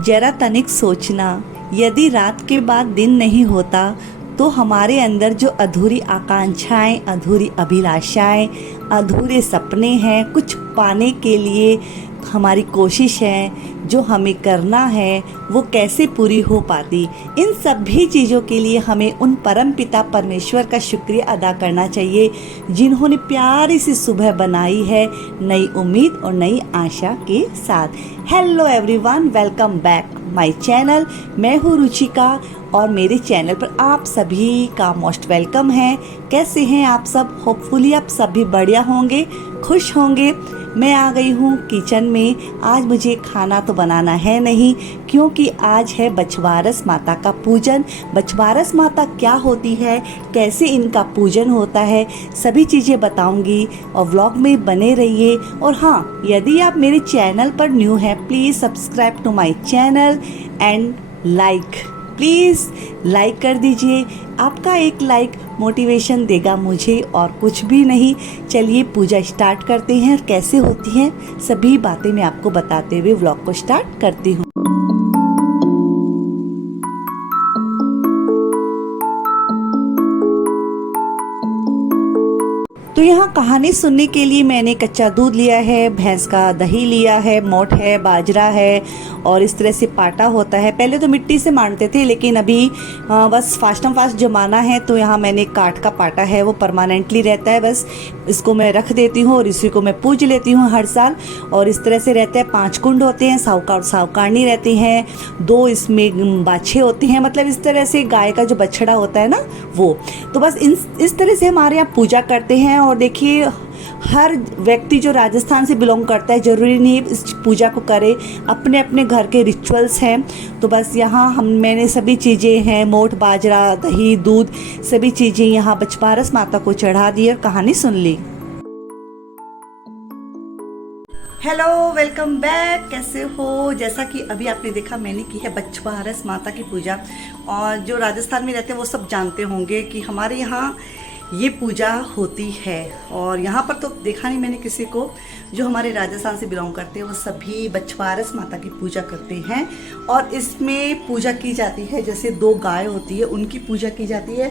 जरा तनिक सोचना, यदि रात के बाद दिन नहीं होता तो हमारे अंदर जो अधूरी आकांक्षाएं, अधूरी अभिलाषाएं, अधूरे सपने हैं, कुछ पाने के लिए हमारी कोशिश है, जो हमें करना है वो कैसे पूरी हो पाती। इन सभी चीज़ों के लिए हमें उन परम पिता परमेश्वर का शुक्रिया अदा करना चाहिए, जिन्होंने प्यारी सी सुबह बनाई है नई उम्मीद और नई आशा के साथ। Hello everyone, welcome back my channel. मैं हूँ रुचिका और मेरे चैनल पर आप सभी का मोस्ट वेलकम है। कैसे हैं आप सब? होपफुली आप सभी बढ़िया होंगे, खुश होंगे। मैं आ गई हूँ किचन में। आज मुझे खाना तो बनाना है नहीं, क्योंकि आज है बछवारस माता का पूजन। बछवारस माता क्या होती है, कैसे इनका पूजन होता है, सभी चीज़ें बताऊंगी और व्लॉग में बने रहिए। और हाँ, यदि आप मेरे चैनल पर न्यू हैं, please subscribe to my channel and please like कर दीजिए। आपका एक लाइक मोटिवेशन देगा मुझे और कुछ भी नहीं। चलिए पूजा स्टार्ट करते हैं। कैसे होती हैं सभी बातें मैं आपको बताते हुए व्लॉग को स्टार्ट करती हूँ। तो यहाँ कहानी सुनने के लिए मैंने कच्चा दूध लिया है, भैंस का दही लिया है, मोठ है, बाजरा है और इस तरह से पाटा होता है। पहले तो मिट्टी से मांडते थे, लेकिन अभी बस फास्ट एंड फास्ट ज़माना है, तो यहाँ मैंने काठ का पाटा है, वो परमानेंटली रहता है। बस इसको मैं रख देती हूँ और इसी को मैं पूज लेती हूँ हर साल। और इस तरह से रहते हैं। 5 कुंड होते हैं, साहूकार साहूकारनी रहती हैं, 2 इसमें बाछे होती हैं, मतलब इस तरह से गाय का जो बछड़ा होता है ना वो। तो बस इस तरह से हमारे यहाँ पूजा करते हैं। और देखिए, हर व्यक्ति जो राजस्थान से बिलोंग करता है, ज़रूरी नहीं इस पूजा को करे, अपने अपने घर के रिचुअल्स हैं। तो बस यहाँ मैंने सभी चीज़ें हैं, मोठ, बाजरा, दही, दूध, सभी चीज़ें यहाँ बछवारस माता को चढ़ा दी और कहानी सुन ली। Hello, welcome back. कैसे हो? जैसा कि अभी आपने देखा, मैंने की है बछवारस माता की पूजा। और जो राजस्थान में रहते हैं वो सब जानते होंगे कि हमारे यहाँ ये पूजा होती है। और यहाँ पर तो देखा नहीं मैंने किसी को, जो हमारे राजस्थान से बिलोंग करते हैं वो सभी बछवारस माता की पूजा करते हैं। और इसमें पूजा की जाती है, जैसे 2 गाय होती है उनकी पूजा की जाती है।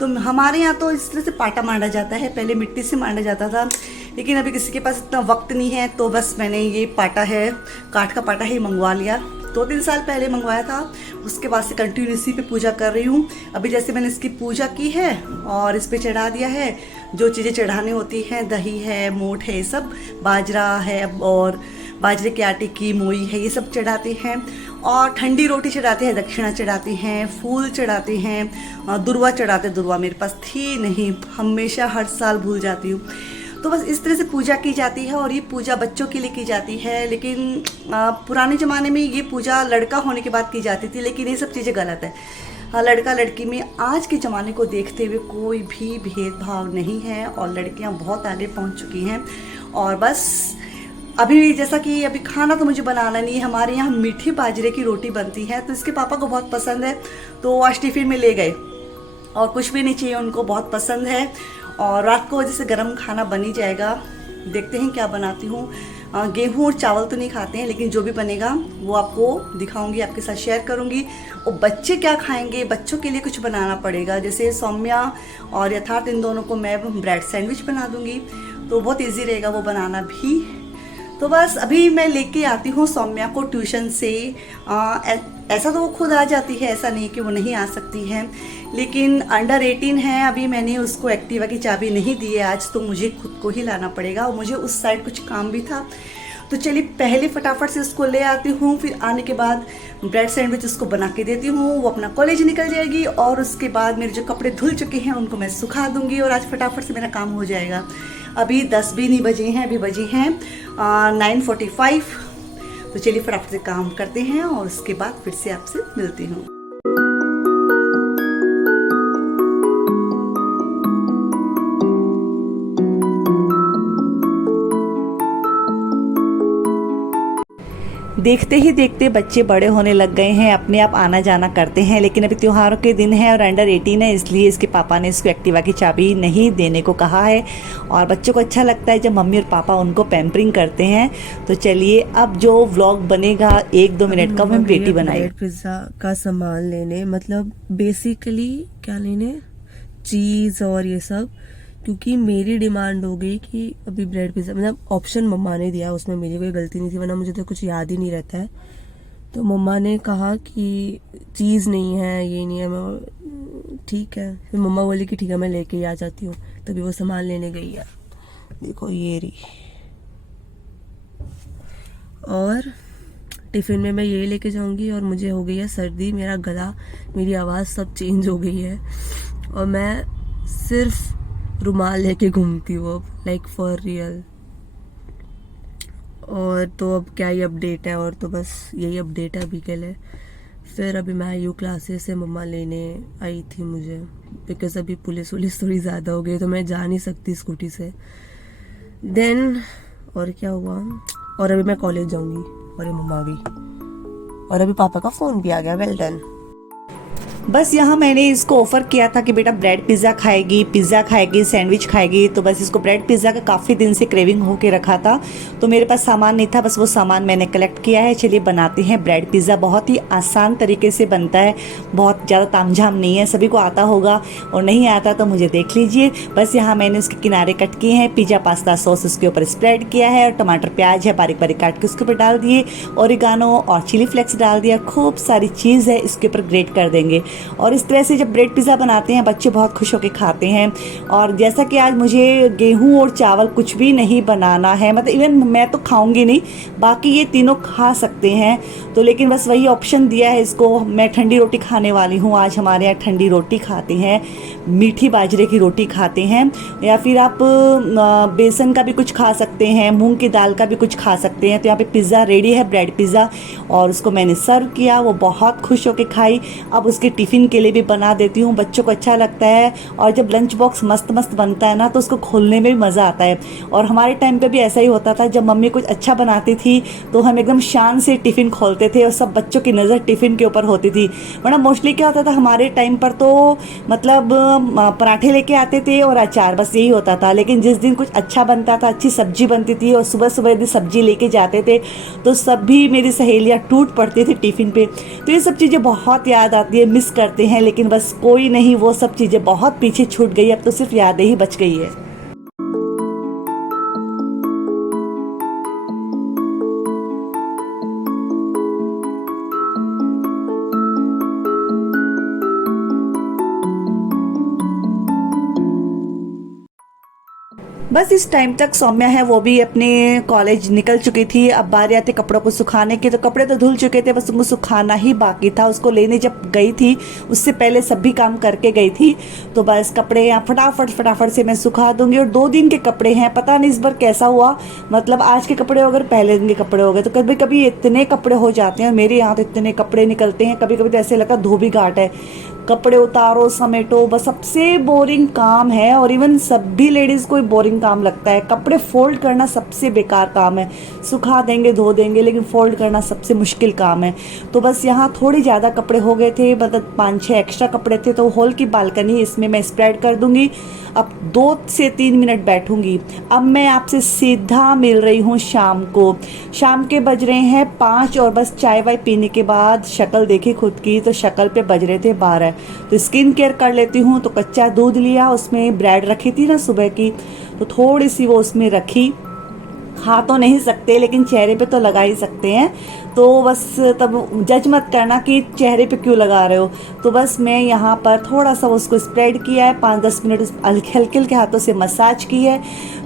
तो हमारे यहाँ तो इस तरह से पाटा मांडा जाता है, पहले मिट्टी से मांडा जाता था, लेकिन अभी किसी के पास इतना वक्त नहीं है, तो बस मैंने ये पाटा है, काठ का पाटा है, मंगवा लिया। 2-3 साल पहले मंगवाया था, उसके बाद से कंटिन्यू इसी पे पूजा कर रही हूँ। अभी जैसे मैंने इसकी पूजा की है और इस पे चढ़ा दिया है जो चीज़ें चढ़ाने होती हैं, दही है, मोठ है, सब बाजरा है और बाजरे के आटे की मोई है, ये सब चढ़ाते हैं। और ठंडी रोटी चढ़ाते हैं, दक्षिणा चढ़ाते हैं, फूल चढ़ाते हैं, दुर्वा चढ़ाते। दुर्वा मेरे पास थी नहीं, हमेशा हर साल भूल जाती हूँ। तो बस इस तरह से पूजा की जाती है। और ये पूजा बच्चों के लिए की जाती है, लेकिन पुराने ज़माने में ये पूजा लड़का होने के बाद की जाती थी, लेकिन ये सब चीज़ें गलत है। लड़का लड़की में आज के ज़माने को देखते हुए कोई भी भेदभाव नहीं है और लड़कियां बहुत आगे पहुंच चुकी हैं। और बस अभी जैसा कि अभी खाना तो मुझे बनाना नहीं है, हमारे यहाँ मीठी बाजरे की रोटी बनती है, तो इसके पापा को बहुत पसंद है, तो आज टिफिन में ले गए और कुछ भी नहीं चाहिए, उनको बहुत पसंद है। और रात को जैसे गरम खाना बन ही जाएगा, देखते हैं क्या बनाती हूँ। गेहूँ और चावल तो नहीं खाते हैं, लेकिन जो भी बनेगा वो आपको दिखाऊंगी, आपके साथ शेयर करूंगी। और बच्चे क्या खाएंगे, बच्चों के लिए कुछ बनाना पड़ेगा। जैसे सौम्या और यथार्थ, इन दोनों को मैं ब्रेड सैंडविच बना दूंगी, तो बहुत ईजी रहेगा वो बनाना भी। तो बस अभी मैं लेके आती हूँ सौम्या को ट्यूशन से। ऐसा तो वो खुद आ जाती है, ऐसा नहीं कि वो नहीं आ सकती है, लेकिन अंडर 18 है। अभी मैंने उसको एक्टिवा की चाबी नहीं दी है आज, तो मुझे खुद को ही लाना पड़ेगा और मुझे उस साइड कुछ काम भी था। तो चलिए पहले फटाफट से उसको ले आती हूँ, फिर आने के बाद ब्रेड सैंडविच उसको बना के देती हूँ। वो अपना कॉलेज निकल जाएगी और उसके बाद मेरे जो कपड़े धुल चुके हैं उनको मैं सुखा दूंगी और आज फटाफट से मेरा काम हो जाएगा। अभी 10 भी नहीं बजे हैं, अभी बजे हैं 9:45। तो चलिए फटाफट से काम करते हैं और उसके बाद फिर से आपसे मिलती हूँ। देखते ही देखते बच्चे बड़े होने लग गए हैं, अपने आप आना जाना करते हैं। लेकिन अभी त्योहारों के दिन है और अंडर 18 है, इसलिए इसके पापा ने इसको एक्टिवा की चाबी नहीं देने को कहा है। और बच्चों को अच्छा लगता है जब मम्मी और पापा उनको पैम्परिंग करते हैं। तो चलिए अब जो व्लॉग बनेगा 1-2 मिनट का, मैं बेटी बनाई ब्रेड पिज्ज़ा का सामान लेने, मतलब बेसिकली क्या लेने, चीज़ और ये सब, क्योंकि मेरी डिमांड हो गई कि अभी ब्रेड पिज़्ज़ा, मतलब ऑप्शन मम्मा ने दिया, उसमें मेरी कोई गलती नहीं थी, वरना मुझे तो कुछ याद ही नहीं रहता है। तो मम्मा ने कहा कि चीज़ नहीं है, ये नहीं है। मैं ठीक है, फिर मम्मा बोली कि ठीक है मैं लेके ही आ जाती हूँ। तभी वो सामान लेने गई है। देखो ये रही, और टिफ़िन में मैं ये लेके जाऊंगी। और मुझे हो गई है सर्दी, मेरा गला, मेरी आवाज़ सब चेंज हो गई है, और मैं सिर्फ रुमाल लेके घूमती हूँ अब, लाइक फॉर रियल। और तो अब क्या ही अपडेट है, और तो बस यही अपडेट है अभी के लिए। फिर अभी मैं आई हूँ क्लासेस से, मम्मा लेने आई थी मुझे, बिकॉज अभी पुलिस थोड़ी ज़्यादा हो गई, तो मैं जा नहीं सकती स्कूटी से। देन और क्या हुआ, और अभी मैं कॉलेज जाऊंगी, और ये मम्मा आ गई, और अभी पापा का फ़ोन भी आ गया। Well done. बस यहाँ मैंने इसको ऑफ़र किया था कि बेटा ब्रेड पिज़्ज़ा खाएगी, सैंडविच खाएगी। तो बस इसको ब्रेड पिज़्ज़ा का काफ़ी दिन से क्रेविंग होके रखा था, तो मेरे पास सामान नहीं था, बस वो सामान मैंने कलेक्ट किया है। चलिए बनाते हैं ब्रेड पिज़्ज़ा। बहुत ही आसान तरीके से बनता है, बहुत ज़्यादा तामझाम नहीं है, सभी को आता होगा, और नहीं आता तो मुझे देख लीजिए। बस यहाँ मैंने उसके किनारे कट किए हैं, पिज़्ज़ा पास्ता सॉस उसके ऊपर स्प्रेड किया है, और टमाटर प्याज है बारीक बारीक काट के उसके ऊपर डाल दिए, ओरिगानो और चिली फ्लेक्स डाल दिया, खूब सारी चीज़ है इसके ऊपर ग्रेट कर देंगे। और इस तरह से जब ब्रेड पिज़्ज़ा बनाते हैं बच्चे बहुत खुश होकर खाते हैं। और जैसा कि आज मुझे गेहूं और चावल कुछ भी नहीं बनाना है, मतलब इवन मैं तो खाऊंगी नहीं, बाकी ये तीनों खा सकते हैं, तो लेकिन बस वही ऑप्शन दिया है इसको। मैं ठंडी रोटी खाने वाली हूँ, आज हमारे यहाँ ठंडी रोटी खाते हैं, मीठी बाजरे की रोटी खाते हैं, या फिर आप बेसन का भी कुछ खा सकते हैं, मूंग की दाल का भी कुछ खा सकते हैं। तो यहाँ पे पिज़्ज़ा रेडी है, ब्रेड पिज़्ज़ा, और उसको मैंने सर्व किया, वो बहुत खुश होकर खाई। अब उसके टिफ़िन के लिए भी बना देती हूँ, बच्चों को अच्छा लगता है। और जब लंच बॉक्स मस्त मस्त बनता है ना, तो उसको खोलने में भी मज़ा आता है। और हमारे टाइम पे भी ऐसा ही होता था, जब मम्मी कुछ अच्छा बनाती थी तो हम एकदम शान से टिफ़िन खोलते थे, और सब बच्चों की नज़र टिफ़िन के ऊपर होती थी। वरना मोस्टली क्या होता था हमारे टाइम पर, तो मतलब पराठे लेके आते थे और अचार, बस यही होता था। लेकिन जिस दिन कुछ अच्छा बनता था, अच्छी सब्जी बनती थी, और सुबह सुबह यदि सब्जी लेके जाते थे, तो सभी मेरी सहेलियाँ टूट पड़ती थी टिफ़िन पे। तो ये सब चीज़ें बहुत याद आती है, मिस करते हैं, लेकिन बस कोई नहीं, वो सब चीज़ें बहुत पीछे छूट गई, अब तो सिर्फ यादें ही बच गई है। बस इस टाइम तक सौम्या है, वो भी अपने कॉलेज निकल चुकी थी। अब बारी आती कपड़ों को सुखाने की, तो कपड़े तो धुल चुके थे, बस उनको सुखाना ही बाकी था। उसको लेने जब गई थी, उससे पहले सभी काम करके गई थी, तो बस कपड़े यहाँ फटाफट से मैं सुखा दूंगी। और 2 दिन के कपड़े हैं, पता नहीं इस बार कैसा हुआ, मतलब आज के कपड़े अगर पहले दिन के कपड़े हो गए, तो कभी कभी इतने कपड़े हो जाते हैं। मेरे यहाँ तो इतने कपड़े निकलते हैं, कभी कभी तो ऐसे लगता धोबी घाट है, कपड़े उतारो समेटो, बस सबसे बोरिंग काम है। और इवन सभी लेडीज़ को बोरिंग काम लगता है, कपड़े फोल्ड करना सबसे बेकार काम है। सुखा देंगे धो देंगे, लेकिन फोल्ड करना सबसे मुश्किल काम है। तो बस यहाँ थोड़ी ज़्यादा कपड़े हो गए थे, मतलब 5-6 एक्स्ट्रा कपड़े थे, तो हॉल की बालकनी इसमें मैं स्प्रेड कर दूंगी। अब 2 से 3 मिनट बैठूंगी। अब मैं आपसे सीधा मिल रही हूँ शाम को। शाम के बज रहे हैं 5, और बस चाय वाय पीने के बाद शक्ल देखी खुद की, तो शक्ल पे बज रहे थे 12। तो स्किन केयर कर लेती हूँ। तो कच्चा दूध लिया, उसमें ब्रेड रखी थी ना सुबह की, तो थोड़ी सी वो उसमें रखी, खा तो नहीं सकते लेकिन चेहरे पे तो लगा ही सकते हैं। तो बस तब जज मत करना कि चेहरे पे क्यों लगा रहे हो। तो बस मैं यहाँ पर थोड़ा सा उसको स्प्रेड किया है, 5-10 मिनट हल्के हल्के हाथों से मसाज की है,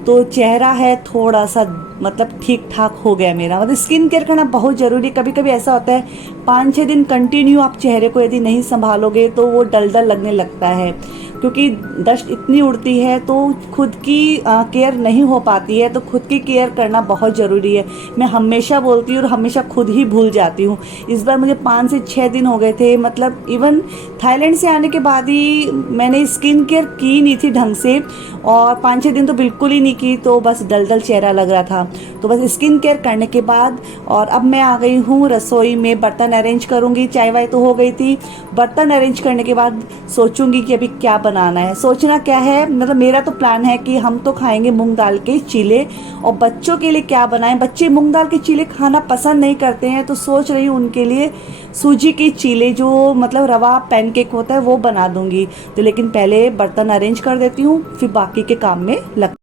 तो चेहरा है थोड़ा सा मतलब ठीक ठाक हो गया मेरा। मतलब स्किन केयर करना बहुत ज़रूरी। कभी कभी ऐसा होता है 5-6 दिन कंटिन्यू आप चेहरे को यदि नहीं संभालोगे तो वो डल डल लगने लगता है, क्योंकि डस्ट इतनी उड़ती है, तो खुद की केयर नहीं हो पाती है। तो खुद की केयर करना बहुत ज़रूरी है। मैं हमेशा बोलती हूँ और हमेशा खुद ही भूल जाती हूँ। इस बार मुझे 5 से 6 दिन हो गए थे, मतलब इवन थाईलैंड से आने के बाद ही मैंने स्किन केयर की नहीं थी ढंग से, और 5-6 दिन तो बिल्कुल ही नहीं की, तो बस डल चेहरा लग रहा था। तो बस स्किन केयर करने के बाद और अब मैं आ गई हूँ रसोई में, बर्तन अरेंज करूँगी। चाय वाय तो हो गई थी, बर्तन अरेंज करने के बाद सोचूंगी कि अभी क्या बनाना है। सोचना क्या है, मतलब मेरा तो प्लान है कि हम तो खाएंगे मूंग दाल के चीले, और बच्चों के लिए क्या बनाएं। बच्चे मूंग दाल के चीले खाना पसंद नहीं करते हैं, तो सोच रही हूँ उनके लिए सूजी के चीले, जो मतलब रवा पैनकेक होता है, वो बना दूंगी। तो लेकिन पहले बर्तन अरेंज कर देती हूँ, फिर बाकी के काम में लग।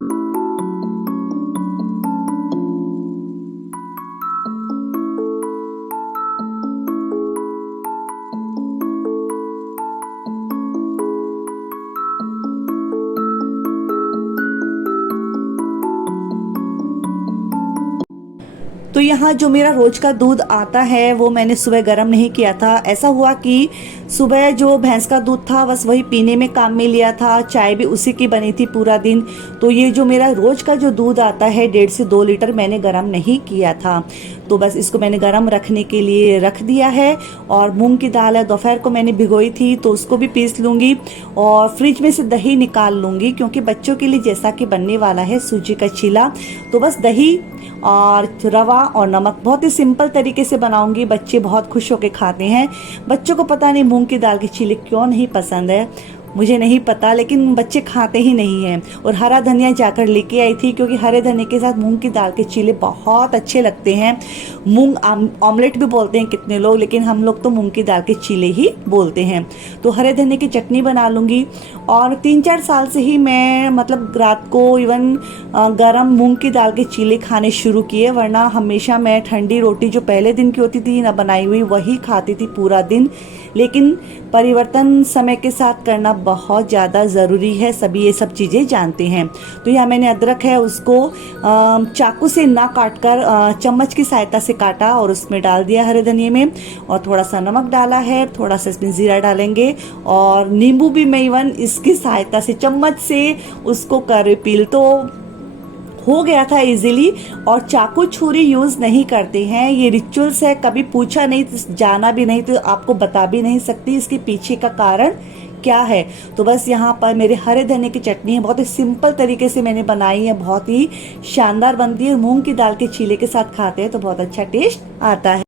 तो यहाँ जो मेरा रोज का दूध आता है वो मैंने सुबह गर्म नहीं किया था। ऐसा हुआ कि सुबह जो भैंस का दूध था बस वही पीने में काम में लिया था, चाय भी उसी की बनी थी पूरा दिन। तो ये जो मेरा रोज का जो दूध आता है 1.5 से 2 लीटर मैंने गर्म नहीं किया था, तो बस इसको मैंने गर्म रखने के लिए रख दिया है। और मूंग की दाल है, दोपहर को मैंने भिगोई थी, तो उसको भी पीस लूँगी और फ्रिज में से दही निकाल लूँगी, क्योंकि बच्चों के लिए जैसा कि बनने वाला है सूजी का चीला, तो बस दही और रवा और नमक बहुत ही सिंपल तरीके से बनाऊंगी। बच्चे बहुत खुश होकर खाते हैं। बच्चों को पता नहीं मूंग की दाल के चीले क्यों नहीं पसंद है, मुझे नहीं पता, लेकिन बच्चे खाते ही नहीं हैं। और हरा धनिया जाकर लेके आई थी, क्योंकि हरे धनिया के साथ मूंग की दाल के चीले बहुत अच्छे लगते हैं। मूंग ऑमलेट भी बोलते हैं कितने लोग, लेकिन हम लोग तो मूंग की दाल के चीले ही बोलते हैं। तो हरे धनिया की चटनी बना लूँगी। और 3-4 साल से ही मैं मतलब रात को इवन गरम मूंग की दाल के चीले खाने शुरू किए, वरना हमेशा मैं ठंडी रोटी जो पहले दिन की होती थी ना बनाई हुई वही खाती थी पूरा दिन। लेकिन परिवर्तन समय के साथ करना बहुत ज़्यादा ज़रूरी है, सभी ये सब चीज़ें जानते हैं। तो यहाँ मैंने अदरक है उसको चाकू से ना काट कर चम्मच की सहायता से काटा और उसमें डाल दिया हरे धनिये में, और थोड़ा सा नमक डाला है, थोड़ा सा इसमें ज़ीरा डालेंगे, और नींबू भी मैं इवन इसकी सहायता से चम्मच से उसको कर पील तो हो गया था इजीली। और चाकू छुरी यूज़ नहीं करते हैं, ये रिचुअल्स है, कभी पूछा नहीं, जाना भी नहीं, तो आपको बता भी नहीं सकती इसके पीछे का कारण क्या है। तो बस यहाँ पर मेरे हरे धनिये की चटनी है, बहुत ही सिंपल तरीके से मैंने बनाई है, बहुत ही शानदार बनती है। मूंग की दाल के चीले के साथ खाते हैं तो बहुत अच्छा टेस्ट आता है।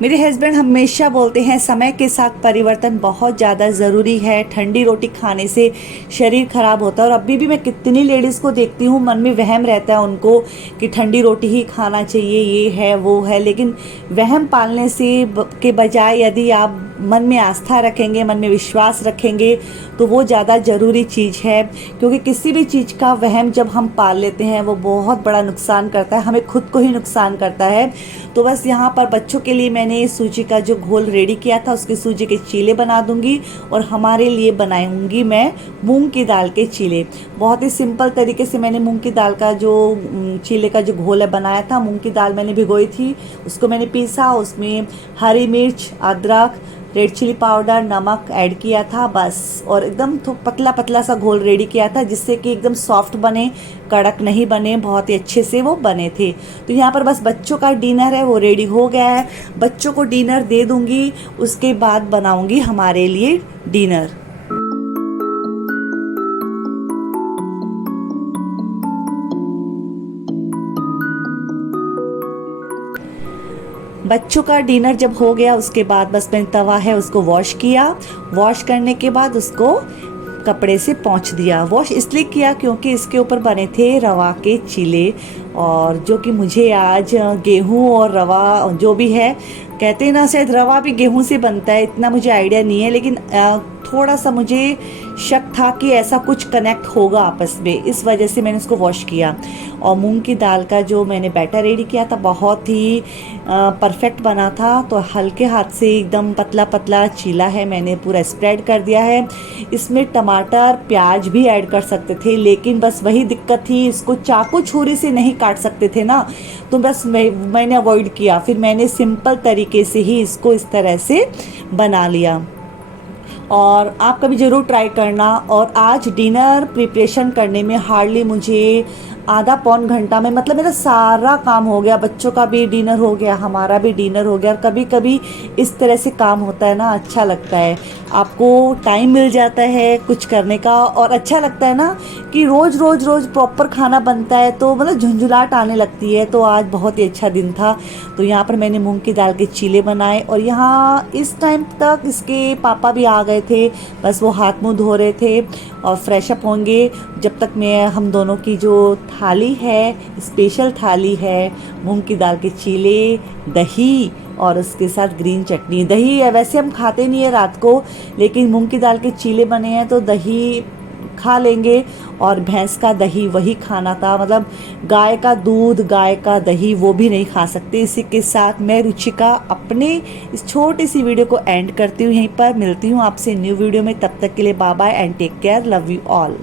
मेरे हस्बैंड हमेशा बोलते हैं समय के साथ परिवर्तन बहुत ज़्यादा ज़रूरी है, ठंडी रोटी खाने से शरीर खराब होता है। और अभी भी मैं कितनी लेडीज़ को देखती हूँ, मन में वहम रहता है उनको कि ठंडी रोटी ही खाना चाहिए, ये है वो है। लेकिन वहम पालने से के बजाय यदि आप मन में आस्था रखेंगे, मन में विश्वास रखेंगे, तो वो ज़्यादा ज़रूरी चीज़ है। क्योंकि किसी भी चीज़ का वहम जब हम पाल लेते हैं वो बहुत बड़ा नुकसान करता है, हमें खुद को ही नुकसान करता है। तो बस यहाँ पर बच्चों के लिए मैंने सूजी का जो घोल रेडी किया था उसके सूजी के चीले बना दूंगी, और हमारे लिए बनाऊंगी मैं मूंग की दाल के चीले। बहुत ही सिंपल तरीके से मैंने मूंग की दाल का जो चीले का जो घोल है बनाया था। मूंग की दाल मैंने भिगोई थी, उसको मैंने पीसा, उसमें हरी मिर्च, अदरक, रेड चिली पाउडर, नमक ऐड किया था बस, और एकदम पतला पतला सा घोल रेडी किया था, जिससे कि एकदम सॉफ्ट बने, कड़क नहीं बने, बहुत ही अच्छे से वो बने थे। तो यहाँ पर बस बच्चों का डिनर है वो रेडी हो गया है, बच्चों को डिनर दे दूंगी, उसके बाद बनाऊंगी हमारे लिए डिनर। बच्चों का डिनर जब हो गया उसके बाद बस मैंने तवा है उसको वॉश किया, वॉश करने के बाद उसको कपड़े से पोंछ दिया। वॉश इसलिए किया क्योंकि इसके ऊपर बने थे रवा के चीले, और जो कि मुझे आज गेहूं और रवा जो भी है, कहते हैं ना शायद रवा भी गेहूं से बनता है, इतना मुझे आइडिया नहीं है, लेकिन थोड़ा सा मुझे शक था कि ऐसा कुछ कनेक्ट होगा आपस में, इस वजह से मैंने उसको वॉश किया। और मूंग की दाल का जो मैंने बैटर रेडी किया था बहुत ही परफेक्ट बना था, तो हल्के हाथ से एकदम पतला पतला चीला है मैंने पूरा स्प्रेड कर दिया है। इसमें टमाटर प्याज भी ऐड कर सकते थे, लेकिन बस वही दिक्कत थी, इसको चाकू छुरी से नहीं काट सकते थे ना, तो बस मैंने अवॉइड किया। फिर मैंने सिंपल तरीके से ही इसको इस तरह से बना लिया। और आप कभी ज़रूर ट्राई करना। और आज डिनर प्रिपरेशन करने में हार्डली मुझे आधा पौन घंटा में मतलब मेरा सारा काम हो गया। बच्चों का भी डिनर हो गया, हमारा भी डिनर हो गया। और कभी कभी इस तरह से काम होता है ना, अच्छा लगता है, आपको टाइम मिल जाता है कुछ करने का। और अच्छा लगता है ना कि रोज़ रोज़ रोज़ प्रॉपर खाना बनता है तो मतलब झुंझुलाहट आने लगती है। तो आज बहुत ही अच्छा दिन था। तो यहाँ पर मैंने मूंग की दाल के चीले बनाए। और यहाँ इस टाइम तक इसके पापा भी आ गए थे, बस वो हाथ मुंह धो रहे थे और फ्रेश अप होंगे। जब तक मैं हम दोनों की जो थाली है, स्पेशल थाली है, मूंग की दाल के चीले, दही और उसके साथ ग्रीन चटनी। दही है वैसे हम खाते नहीं है रात को, लेकिन मूंग की दाल के चीले बने हैं तो दही खा लेंगे। और भैंस का दही वही खाना था, मतलब गाय का दूध, गाय का दही वो भी नहीं खा सकते। इसी के साथ मैं रुचिका अपने इस छोटी सी वीडियो को एंड करती हूँ। यहीं पर मिलती हूँ आपसे न्यू वीडियो में। तब तक के लिए bye bye and take care, love you all.